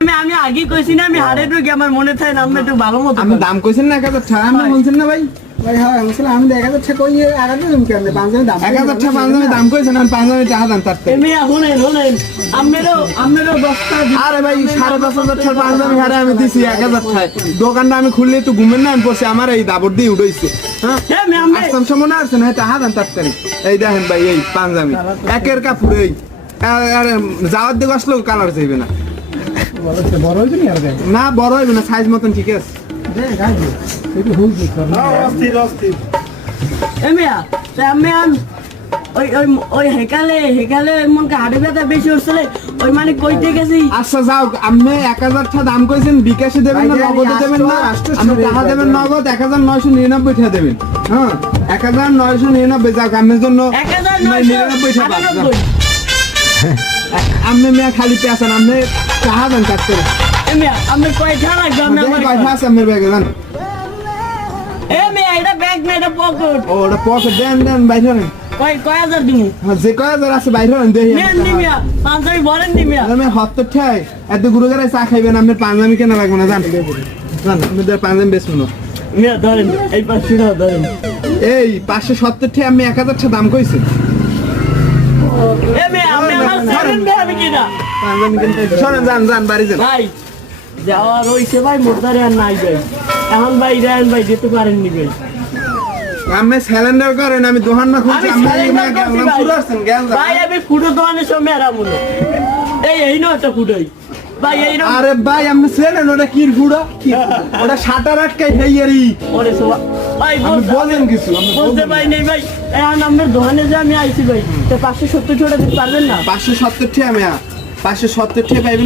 আমি আগে কইছি না আমি হাড়ে ঢুকি আমার মনে থাকে না আমি একটু ভালো মতো আমি দাম কইছেন না 1000 টাকা আমি বলছেন না ভাই ভাই হ্যাঁ আমি 1000 টাকা কই আগাতে তুমি কেন পাঞ্জাবি দাম 1000 টাকা পাঞ্জাবি দাম কইছেন আমি পাঞ্জাবি টাকা দাম তারতে এমনি শুনেন আমনেরও বস্তা আরে ভাই 5500 টাকা পাঞ্জাবি হারে আমি দিছি 1000 টাকা দোকানটা আমি খুললে তো ঘুমেন না আমি পড়ছি আমার এই দাবর দিয়ে উড়াইছে হ্যাঁ আসতাম সময় না আছে না টাকা দাম তারতে এই দেখেন ভাই এই পাঞ্জাবি একের কাপড় এই আরে যাওয়ার দিকে আসলেও কালার যাইবে না বড় হইছে নি আর দেখ না বড় হইবে না সাইজ মতন ঠিক আছে দেখ গাইছে একটু হুল দিছ না অস্থির এমিয়া আমি ওই হেকালে মনকে হাড়ে ব্যথা বেশি উঠছিল ওই মানে কইতে গেছি আচ্ছা যাও আপনি 1000 টাকা দাম কইছেন বিকাশে দেবেন না নগদে দেবেন না আপনি টাকা দেবেন নগদ 1999 টাকা দেবেন হ্যাঁ 1999 যাও কামের জন্য 99 টাকা আপনি মেয়া খালি পেয়েছেন আপনি টাকা দেন কাজ করে এমিয়া আমি পয়সা লাগবে আমি আমার পয়সা আছে আমার ব্যাগে দেন এমিয়া এটা ব্যাগ না এটা পকেট ও ওটা পকেট দেন বাইরে নেন কয় হাজার দিমু যে কয় হাজার আছে বাইরে নেন দেখি নেন নিমিয়া পাঁচশো বলেন নিমিয়া আমি হত্য ঠাই এত গুরু গাড়ি চা খাইবেন আপনার পাঞ্জাবি কেনা লাগবে না জান জান আপনাদের পাঞ্জাবি বেশ মনে মিয়া ধরেন এই পাঁচশো ধরেন এই 570 টাকা আমি 1000 টাকা দাম কইছি এমিয়া আমি আমার সেকেন্ড আমি কিনা পাঞ্জাবি কিনতে শুনেন যান বাড়ি যান ভাই যাওয়া রইছে ভাই মোটারে আর নাই ভাই এখন ভাই রায়ন ভাই যেতে পারেননি ভাই আমি সিলিন্ডার করেন আমি দোকান না খুলছি আমি আমি cylinder করছি ভাই। পুরো আসছেন গেল ভাই আমি ফুটো দোকানের সময় আর মনে এই নো একটা ফুটোই ভাই এই নো আরে ভাই আপনি ছিলেন ওটা কি ফুড়ো ওটা শাটার আটকাই হেইয়ারি ওরে সোয়া ভাই আমি বলেন কিছু আমি বলতে ভাই নেই ভাই এখন আপনার দোকানে যে আমি আইছি ভাই তো 570 টাকা দিতে পারবেন না 570 টাকা আমি 570 টাকা পাইবেন না